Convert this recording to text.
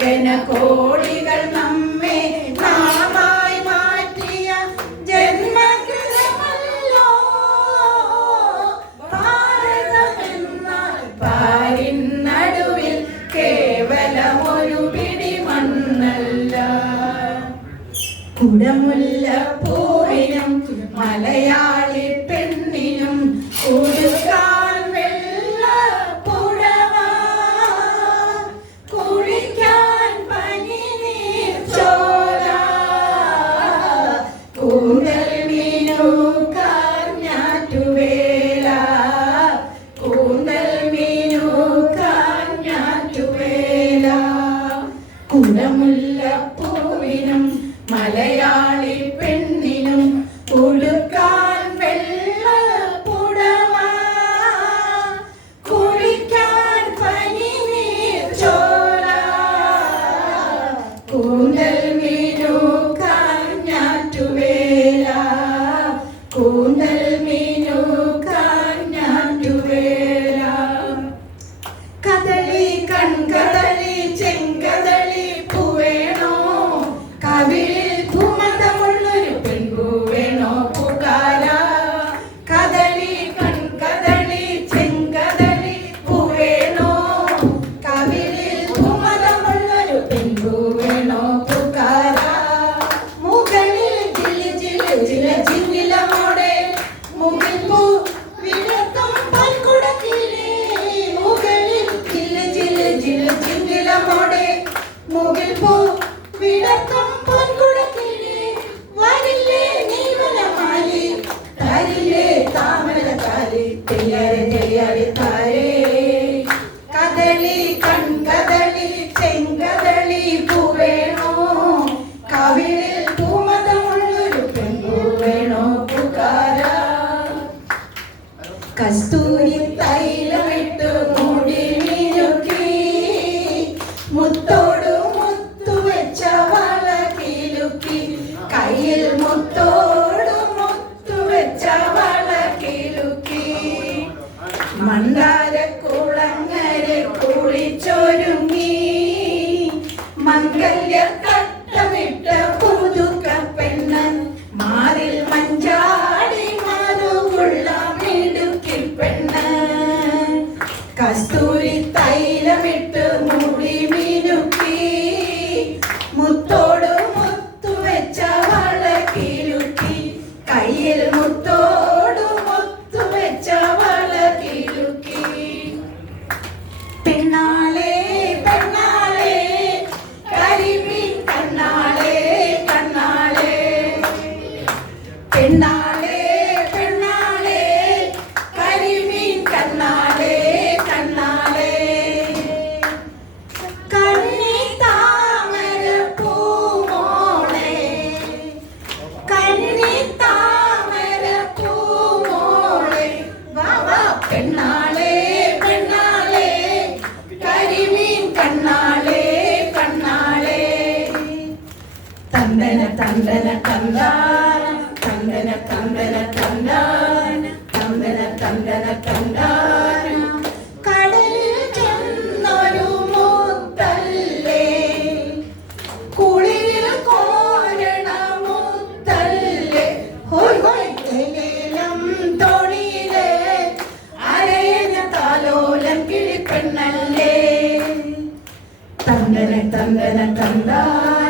ജനകോടികൾ നമ്മെ നാമായി മാറ്റിയ ജന്മകൃതമല്ലോ കുടമുല്ല പൂവിനും മലയാളി പെണ്ണിനും കൊടുക്കാൻ മലയാളി പെണ്ണിനും കുളുക്കാൻ വെള്ള പുടവ കുളിക്കാൻ പനി ചോര. കൂന്തൽ മീനൂക്കാൻ ഞാറ്റുവേല കൂന്തൽ മീനൂക്കാൻ ഞാറ്റുവേല കദളി കൺകദളി ചെങ്കദളി പൂവേണോ? കവിളിൽ Obrigado. കസ്തൂരി മുത്തോട് മുത്തു വെച്ച വള കയ്യിൽ മുത്തോട് മുത്തു വെച്ച വള കിലുക്കി. തന്തന തന്തന തന്താന തന്തന തന്തന തന്താന തന്തന തന്തന മുത്തല്ലേ? കുളിരിൽ കോരണ മുത്തല്ലേ? ഹോയ് ഹോയ് തെലേലം തോണിയിലെ അരയന താലോലം കിളിപ്പെണ്ണല്ലേ? തന്തന തന്തന തന്താന